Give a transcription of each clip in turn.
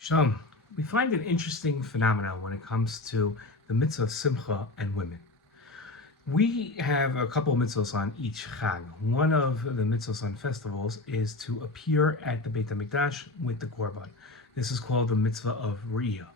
Shalom. We find an interesting phenomenon when it comes to the mitzvah of Simcha and women. We have a couple of mitzvahs on each Chag. One of the mitzvahs on festivals is to appear at the Beit HaMikdash with the Korban. This is called the mitzvah of Re'iyah.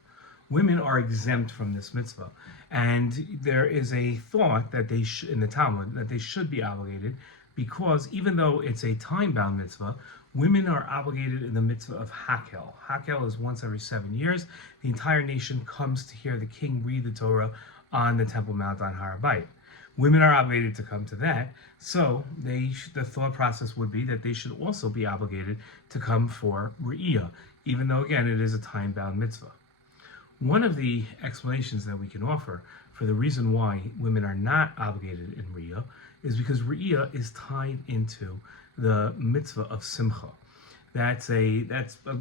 Women are exempt from this mitzvah, and there is a thought that they in the Talmud that they should be obligated, because even though it's a time-bound mitzvah, women are obligated in the mitzvah of Hakel. Hakel is once every 7 years. The entire nation comes to hear the king read the Torah on the Temple Mount on Har HaBayit. Women are obligated to come to that, so the thought process would be that they should also be obligated to come for Re'iyah, even though, again, it is a time-bound mitzvah. One of the explanations that we can offer for the reason why women are not obligated in Re'iyah is because Re'iyah is tied into the mitzvah of Simcha. That's a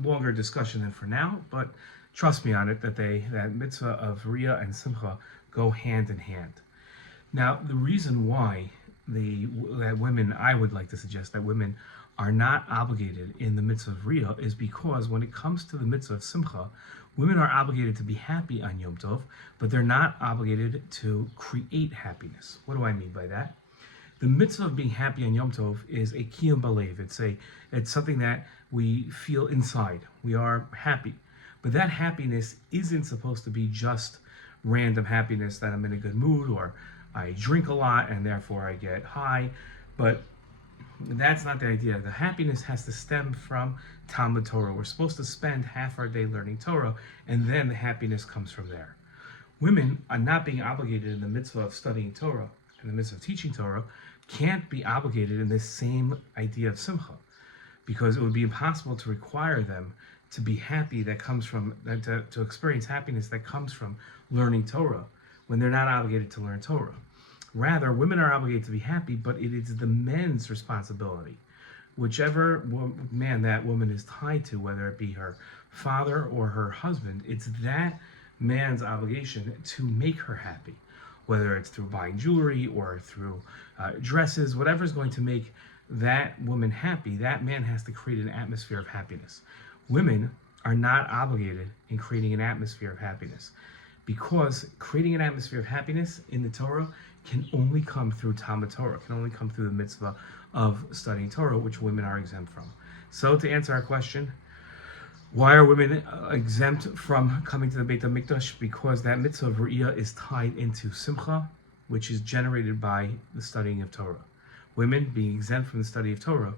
longer discussion than for now, but trust me on it that mitzvah of Re'iyah and Simcha go hand in hand. Now, the reason why that women, I would like to suggest that women are not obligated in the mitzvah of Re'iyah is because when it comes to the mitzvah of Simcha, women are obligated to be happy on Yom Tov, but they're not obligated to create happiness. What do I mean by that? The mitzvah of being happy on Yom Tov is a kiyum balev. It's something that we feel inside. We are happy. But that happiness isn't supposed to be just random happiness that I'm in a good mood or I drink a lot and therefore I get high. But that's not the idea. The happiness has to stem from Talmud Torah. We're supposed to spend half our day learning Torah, and then the happiness comes from there. Women are not being obligated in the mitzvah of studying Torah, in the mitzvah of teaching Torah, can't be obligated in this same idea of Simcha, because it would be impossible to require them to be happy that comes from, to experience happiness that comes from learning Torah when they're not obligated to learn Torah. Rather, women are obligated to be happy, but it is the men's responsibility. Whichever man that woman is tied to, whether it be her father or her husband, it's that man's obligation to make her happy. Whether it's through buying jewelry or through dresses, whatever is going to make that woman happy, that man has to create an atmosphere of happiness. Women are not obligated in creating an atmosphere of happiness, because creating an atmosphere of happiness in the Torah can only come through Talmud Torah, can only come through the mitzvah of studying Torah, which women are exempt from. So to answer our question, why are women exempt from coming to the Beit HaMikdash? Because that mitzvah of Re'iyah is tied into Simcha, which is generated by the studying of Torah. Women, being exempt from the study of Torah,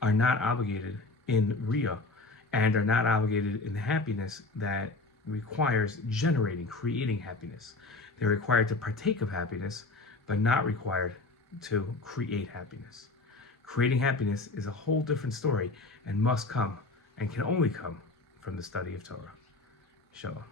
are not obligated in Re'iyah and are not obligated in the happiness that requires creating happiness. They're required to partake of happiness, but not required to create happiness. Creating happiness is a whole different story and must come and can only come from the study of Torah. Shalom.